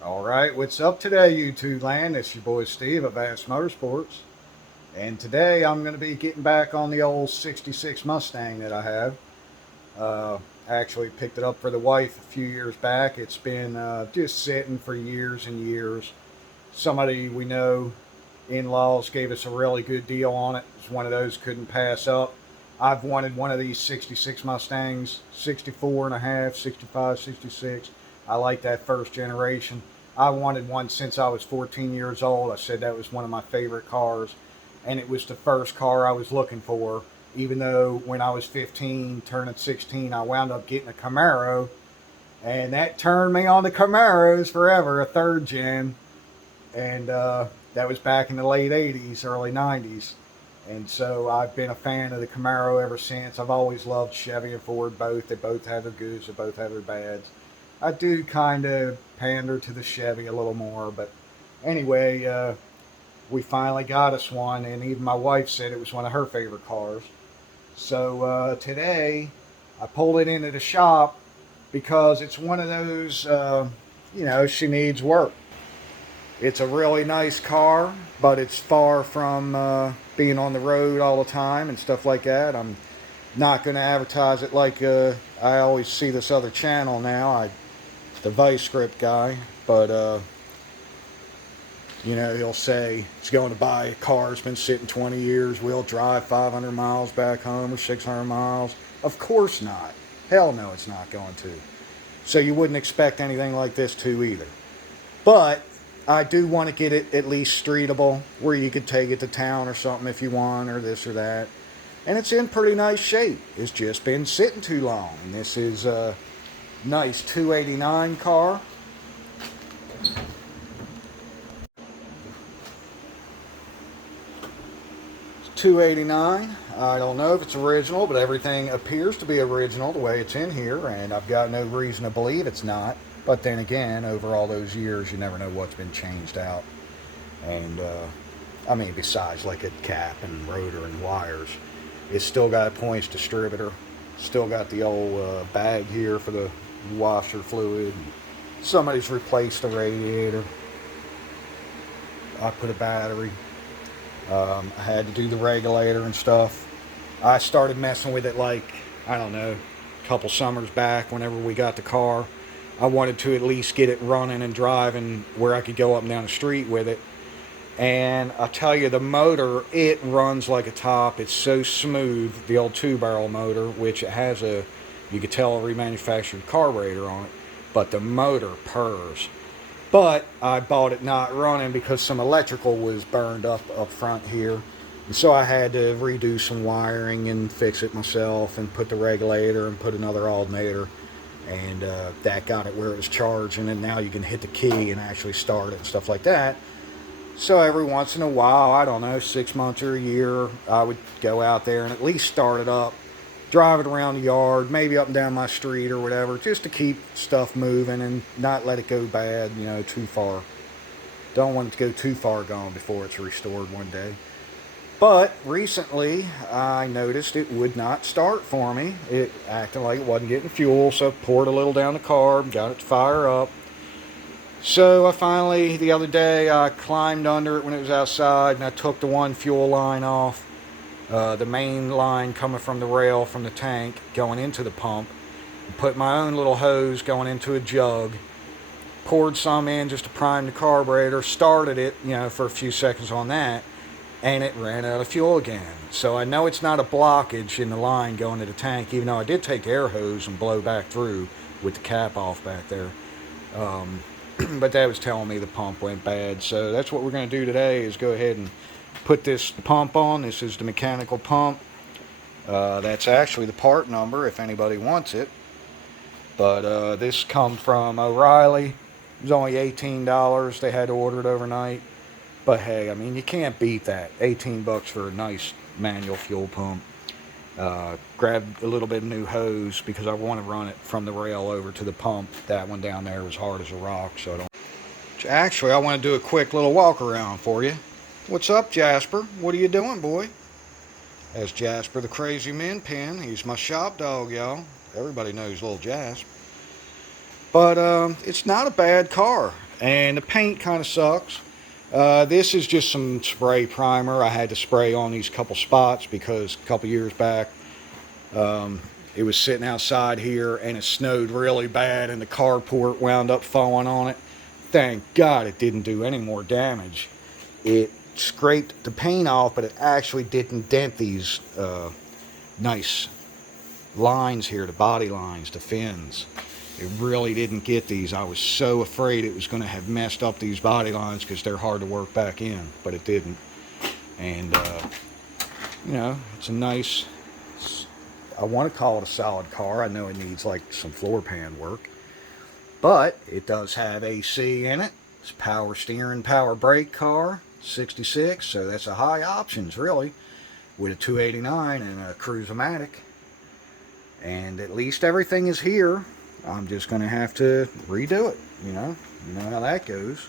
All right, what's up today, YouTube land? It's your boy Steve of Vassmotorsports, and today I'm going to be getting back on the old '66 Mustang that I have. I actually picked it up for the wife a few years back. It's been just sitting for years and years. Somebody we know, in-laws, gave us a really good deal on it. It's one of those couldn't pass up. I've wanted one of these '66 Mustangs, 64 and a half, 65, 66. I like that first generation. I wanted one since I was 14 years old. I said that was one of my favorite cars, and it was the first car I was looking for. Even though when I was 15, turning 16, I wound up getting a Camaro, and that turned me on to Camaros forever, a third gen. And that was back in the late 80s, early 90s. And so I've been a fan of the Camaro ever since. I've always loved Chevy and Ford both. They both have their goods, they both have their bads. I do kind of pander to the Chevy a little more, but anyway, we finally got us one, and even my wife said it was one of her favorite cars. So today, I pulled it into the shop because it's one of those, she needs work. It's a really nice car, but it's far from being on the road all the time and stuff like that. I'm not going to advertise it like I always see this other channel now. The Vice Script guy, but he'll say he's going to buy a car that's been sitting 20 years, we'll drive 500 miles back home or 600 miles. Of course not. Hell no, it's not going to. So you wouldn't expect anything like this too either. But I do want to get it at least streetable, where you could take it to town or something if you want, or this or that. And it's in pretty nice shape. It's just been sitting too long. And this is a nice 289 car. It's 289. I don't know if it's original, but everything appears to be original the way it's in here, and I've got no reason to believe it's not. But then again, over all those years, you never know what's been changed out. And, besides like a cap and rotor and wires, it's still got a points distributor. Still got the old bag here for the washer fluid. Somebody's replaced the radiator. I put a battery. I had to do the regulator and stuff. I started messing with it like, I don't know, a couple summers back whenever we got the car. I wanted to at least get it running and driving where I could go up and down the street with it. And I tell you, the motor, it runs like a top. It's so smooth, the old 2-barrel motor, which it has you could tell, a remanufactured carburetor on it. But the motor purrs. But I bought it not running because some electrical was burned up front here. And so I had to redo some wiring and fix it myself and put the regulator and put another alternator. And that got it where it was charging, and now you can hit the key and actually start it and stuff like that. So every once in a while, I don't know, 6 months or a year, I would go out there and at least start it up, drive it around the yard, maybe up and down my street or whatever, just to keep stuff moving and not let it go bad, too far. Don't want it to go too far gone before it's restored one day. But recently, I noticed it would not start for me. It acted like it wasn't getting fuel, so I poured a little down the carb, got it to fire up. So I finally, the other day, I climbed under it when it was outside, and I took the one fuel line off, the main line coming from the rail from the tank going into the pump, and put my own little hose going into a jug, poured some in just to prime the carburetor, started it, for a few seconds on that, and it ran out of fuel again. So I know it's not a blockage in the line going to the tank, even though I did take air hose and blow back through with the cap off back there. But that was telling me the pump went bad. So that's what we're going to do today, is go ahead and put this pump on. This is the mechanical pump. That's actually the part number if anybody wants it. But this comes from O'Reilly. It was only $18. They had to order it overnight. But hey, you can't beat that. 18 bucks for a nice manual fuel pump. Grabbed a little bit of new hose because I want to run it from the rail over to the pump. That one down there was hard as a rock, so I don't. Actually, I want to do a quick little walk around for you. What's up, Jasper? What are you doing, boy? That's Jasper the Crazy Min Pin. He's my shop dog, y'all. Everybody knows little Jasper. But it's not a bad car. And the paint kind of sucks. This is just some spray primer. I had to spray on these couple spots because a couple years back it was sitting outside here and it snowed really bad and the carport wound up falling on it. Thank God it didn't do any more damage. It scraped the paint off, but it actually didn't dent these nice lines here, the body lines, the fins. It really didn't get these. I was so afraid it was going to have messed up these body lines because they're hard to work back in, but it didn't. And you know, it's a nice, I want to call it a solid car. I know it needs like some floor pan work, but it does have AC in it. It's power steering, power brake car, 66, so that's a high options really, with a 289 and a Cruise-O-Matic. And at least everything is here. I'm just going to have to redo it, you know how that goes.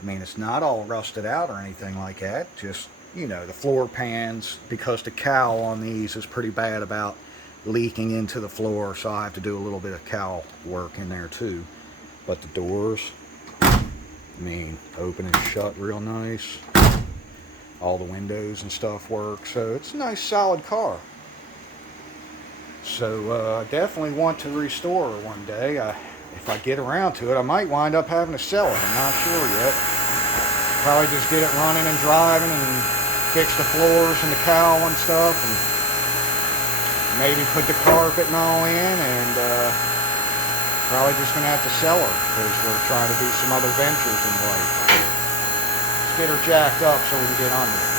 I mean, it's not all rusted out or anything like that, just, you know, the floor pans, because the cowl on these is pretty bad about leaking into the floor, so I have to do a little bit of cowl work in there too. But the doors, I mean, open and shut real nice. All the windows and stuff work, so it's a nice solid car. So I definitely want to restore her one day. If I get around to it, I might wind up having to sell it. I'm not sure yet. Probably just get it running and driving and fix the floors and the cowl and stuff, and maybe put the carpet and all in, and probably just gonna have to sell her because we're trying to do some other ventures in life. Let's get her jacked up so we can get under it.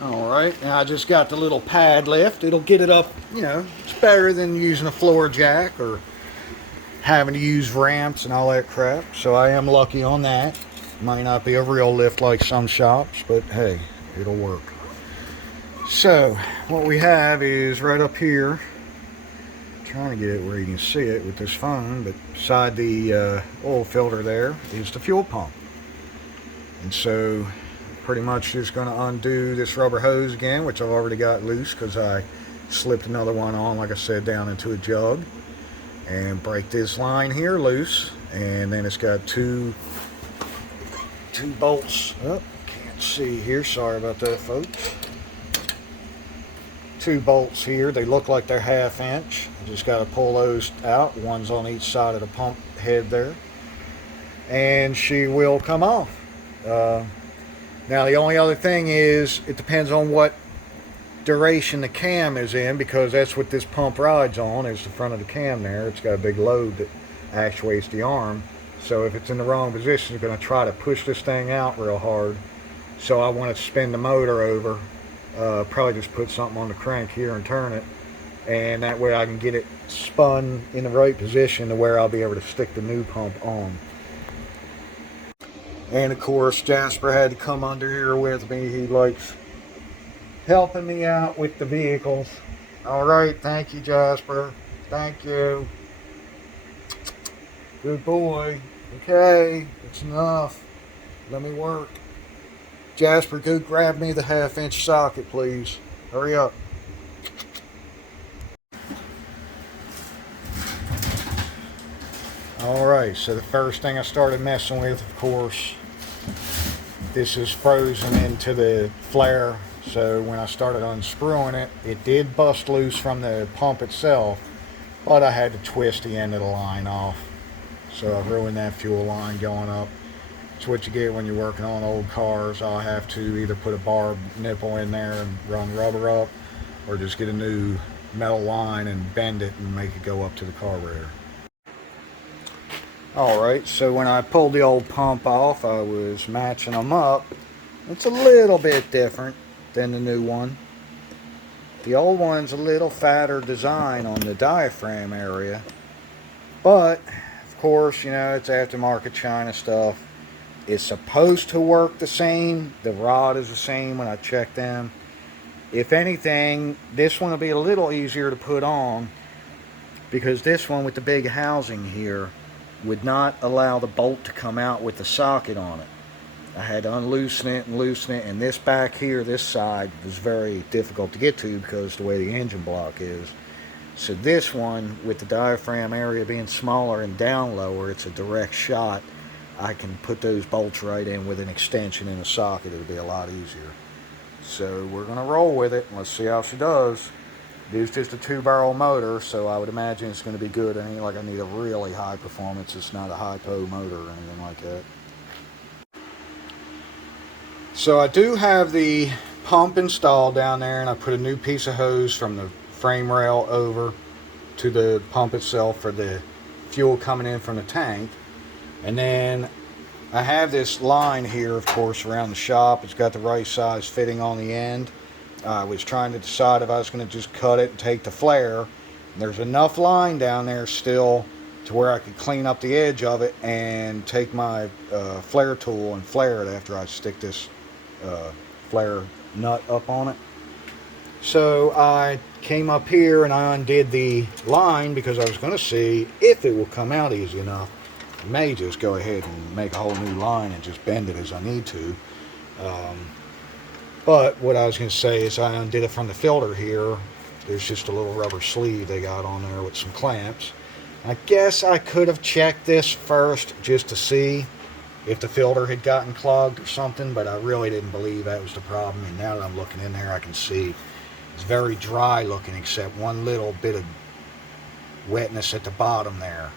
Alright, now I just got the little pad lift. It'll get it up, you know, it's better than using a floor jack or having to use ramps and all that crap. So I am lucky on that. Might not be a real lift like some shops, but hey, it'll work. So, what we have is right up here. I'm trying to get it where you can see it with this phone, but beside the oil filter there is the fuel pump. And so pretty much just going to undo this rubber hose again, which I've already got loose because I slipped another one on, like I said, down into a jug, and break this line here loose. And then it's got two bolts. Oh, can't see here, sorry about that, folks. Two bolts here. They look like they're 1/2 inch. Just got to pull those out. One's on each side of the pump head there, and she will come off. Now the only other thing is, it depends on what duration the cam is in, because that's what this pump rides on, is the front of the cam there. It's got a big load that actuates the arm. So if it's in the wrong position, you're going to try to push this thing out real hard. So I want to spin the motor over. Probably just put something on the crank here and turn it. And that way I can get it spun in the right position to where I'll be able to stick the new pump on. And of course, Jasper had to come under here with me. He likes helping me out with the vehicles. All right, thank you, Jasper. Thank you. Good boy. Okay, it's enough. Let me work. Jasper, go grab me the 1/2 inch socket, please. Hurry up. Alright, so the first thing I started messing with, of course, this is frozen into the flare. So when I started unscrewing it, it did bust loose from the pump itself, but I had to twist the end of the line off. So I ruined that fuel line going up. It's what you get when you're working on old cars. I'll have to either put a barb nipple in there and run rubber up, or just get a new metal line and bend it and make it go up to the carburetor. Alright, so when I pulled the old pump off, I was matching them up. It's a little bit different than the new one. The old one's a little fatter design on the diaphragm area, but of course, you know, it's aftermarket China stuff. It's supposed to work the same. The rod is the same when I check them. If anything, this one will be a little easier to put on, because this one with the big housing here would not allow the bolt to come out with the socket on it. I had to unloosen it and loosen it, and this back here, this side, was very difficult to get to because the way the engine block is. So this one, with the diaphragm area being smaller and down lower, it's a direct shot I can put those bolts right in with an extension in a socket. It'll be a lot easier. So we're going to roll with it. Let's see how she does. It is just a 2-barrel motor, so I would imagine it's going to be good. It ain't like I need a really high performance. It's not a hypo motor or anything like that. So I do have the pump installed down there, and I put a new piece of hose from the frame rail over to the pump itself for the fuel coming in from the tank. And then I have this line here, of course, around the shop. It's got the right size fitting on the end. I was trying to decide if I was going to just cut it and take the flare. There's enough line down there still to where I could clean up the edge of it and take my flare tool and flare it after I stick this flare nut up on it. So I came up here and I undid the line because I was going to see if it will come out easy enough. I may just go ahead and make a whole new line and just bend it as I need to. But what I was going to say is I undid it from the filter here. There's just a little rubber sleeve they got on there with some clamps. I guess I could have checked this first just to see if the filter had gotten clogged or something, but I really didn't believe that was the problem. And now that I'm looking in there, I can see it's very dry looking except one little bit of wetness at the bottom there.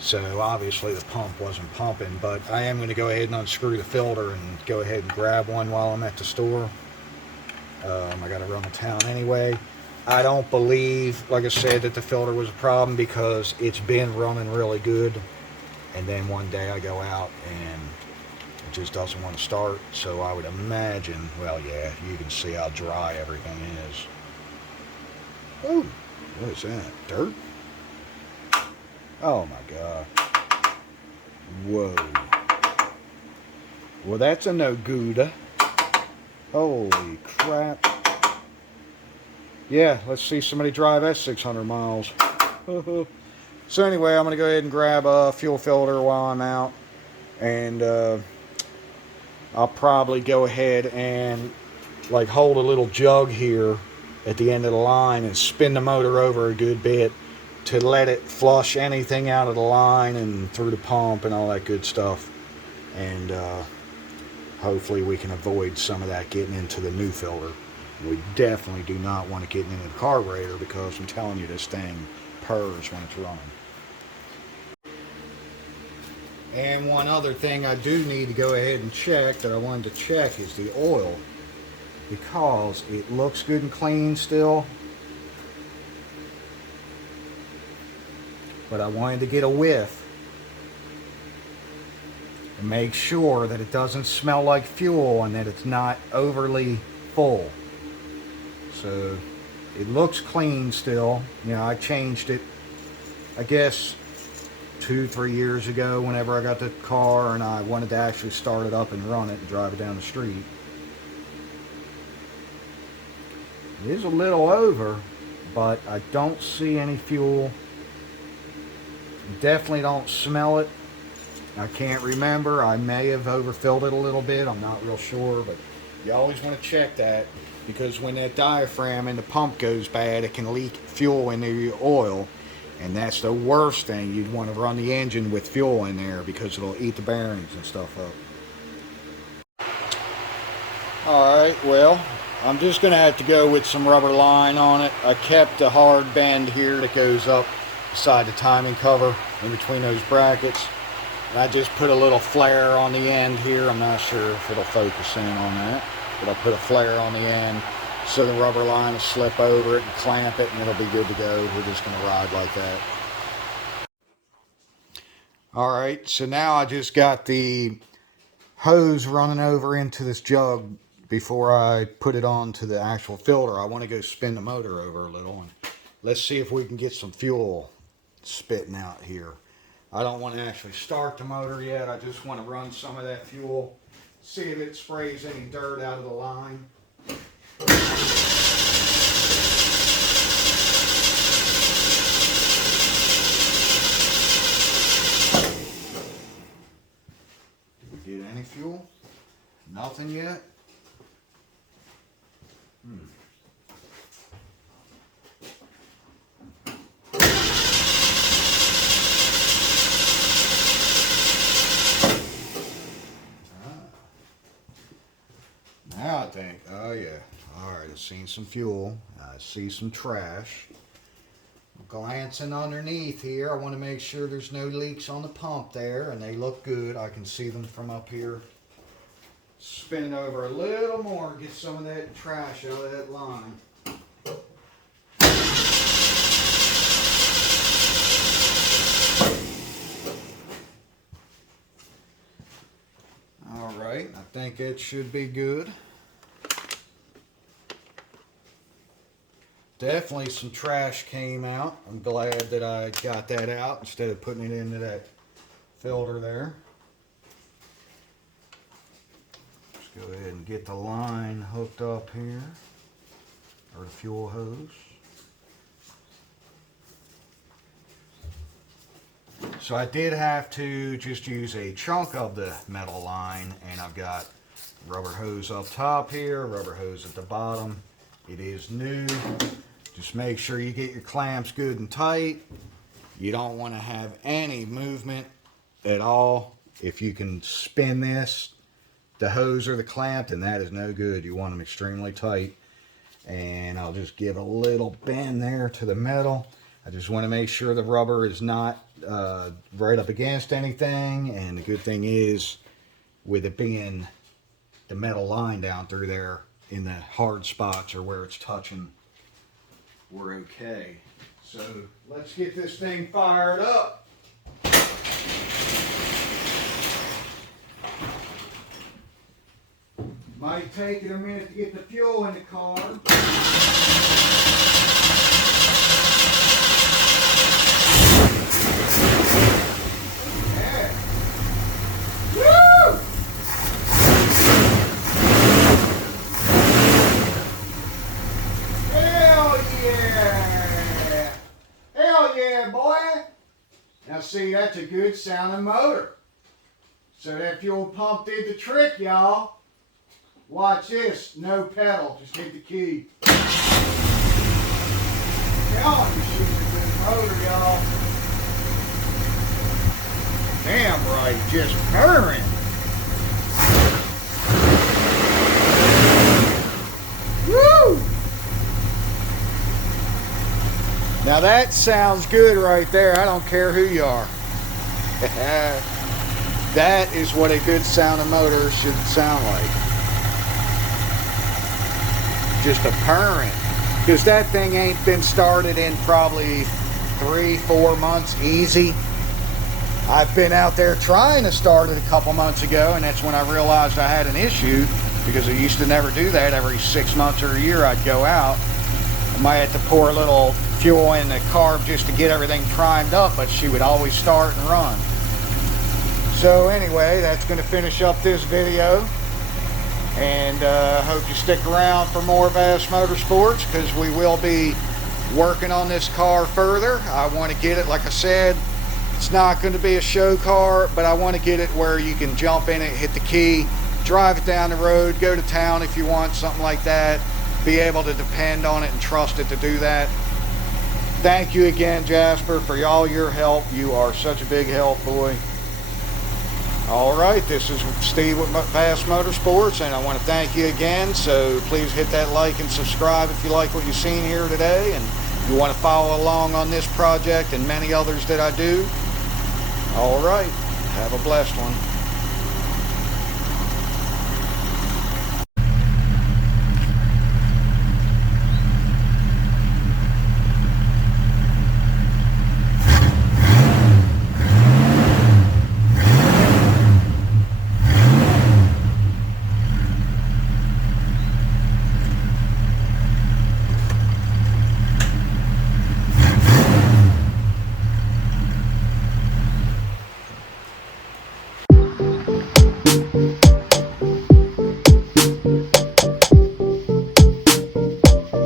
So obviously the pump wasn't pumping, but I am going to go ahead and unscrew the filter and go ahead and grab one while I'm at the store. I got to run to town anyway. I don't believe, like I said, that the filter was a problem because it's been running really good. And then one day I go out and it just doesn't want to start. So I would imagine, well, yeah, you can see how dry everything is. Oh, what is that? Dirt? Oh my God. Whoa. Well, that's a no good. Holy crap. Yeah, let's see somebody drive that 600 miles. So anyway, I'm going to go ahead and grab a fuel filter while I'm out. And I'll probably go ahead and like hold a little jug here at the end of the line and spin the motor over a good bit to let it flush anything out of the line and through the pump and all that good stuff. And hopefully we can avoid some of that getting into the new filter. We definitely do not want it getting into the carburetor because I'm telling you, this thing purrs when it's running. And one other thing I do need to go ahead and check that I wanted to check is the oil, because it looks good and clean still. But I wanted to get a whiff and make sure that it doesn't smell like fuel and that it's not overly full. So it looks clean still. You know, I changed it, I guess, 2-3 years ago whenever I got the car and I wanted to actually start it up and run it and drive it down the street. It is a little over, but I don't see any fuel. Definitely don't smell it. I can't remember. I may have overfilled it a little bit. I'm not real sure, but you always want to check that, because when that diaphragm in the pump goes bad, it can leak fuel into your oil, and that's the worst thing. You'd want to run the engine with fuel in there because it'll eat the bearings and stuff up. Alright, well, I'm just going to have to go with some rubber line on it. I kept a hard bend here that goes up beside the timing cover in between those brackets. And I just put a little flare on the end here. I'm not sure if it'll focus in on that, but I put a flare on the end so the rubber line will slip over it and clamp it and it'll be good to go. We're just going to ride like that. Alright, so now I just got the hose running over into this jug before I put it on to the actual filter. I want to go spin the motor over a little and let's see if we can get some fuel spitting out here. I don't want to actually start the motor yet. I just want to run some of that fuel, see if it sprays any dirt out of the line. Did we get any fuel? Nothing yet? seen some fuel. I see some trash. Glancing underneath here, I want to make sure there's no leaks on the pump there, and they look good. I can see them from up here. Spin it over a little more, get some of that trash out of that line. All right, I think it should be good. Definitely some trash came out. I'm glad that I got that out instead of putting it into that filter there. Let's go ahead and get the line hooked up here, or the fuel hose. So I did have to just use a chunk of the metal line, and I've got rubber hose up top here, rubber hose at the bottom. It is new. Just make sure you get your clamps good and tight. You don't want to have any movement at all. If you can spin this, the hose or the clamp, then that is no good. You want them extremely tight. And I'll just give a little bend there to the metal. I just want to make sure the rubber is not right up against anything. And the good thing is, with it being the metal line down through there in the hard spots or where it's touching, we're okay. So let's get this thing fired up. Might take it a minute to get the fuel in the car. Yeah. Woo! Hell yeah! Hell yeah, boy! Now see, that's a good sounding motor. So that fuel pump did the trick, y'all. Watch this, no pedal, just hit the key. Telling you, she's a good motor, y'all. Damn right, just purring. Woo! Now that sounds good right there. I don't care who you are. That is what a good sounding motor should sound like. Just a purring, because that thing ain't been started in probably 3-4 months easy. I've been out there trying to start it a couple months ago, and that's when I realized I had an issue, because I used to never do that. Every 6 months or a year I'd go out. I might have to pour a little fuel in the carb just to get everything primed up, but she would always start and run. So anyway, that's going to finish up this video. And hope you stick around for more Vassmotorsports, because we will be working on this car further. I want to get it, like I said, it's not going to be a show car, but I want to get it where you can jump in it, hit the key, drive it down the road, go to town if you want, something like that. Be able to depend on it and trust it to do that. Thank you again, Jasper, for all your help. You are such a big help, boy. All right, this is Steve with Vassmotorsports, and I want to thank you again. So please hit that like and subscribe if you like what you've seen here today, and you want to follow along on this project and many others that I do. All right, have a blessed one.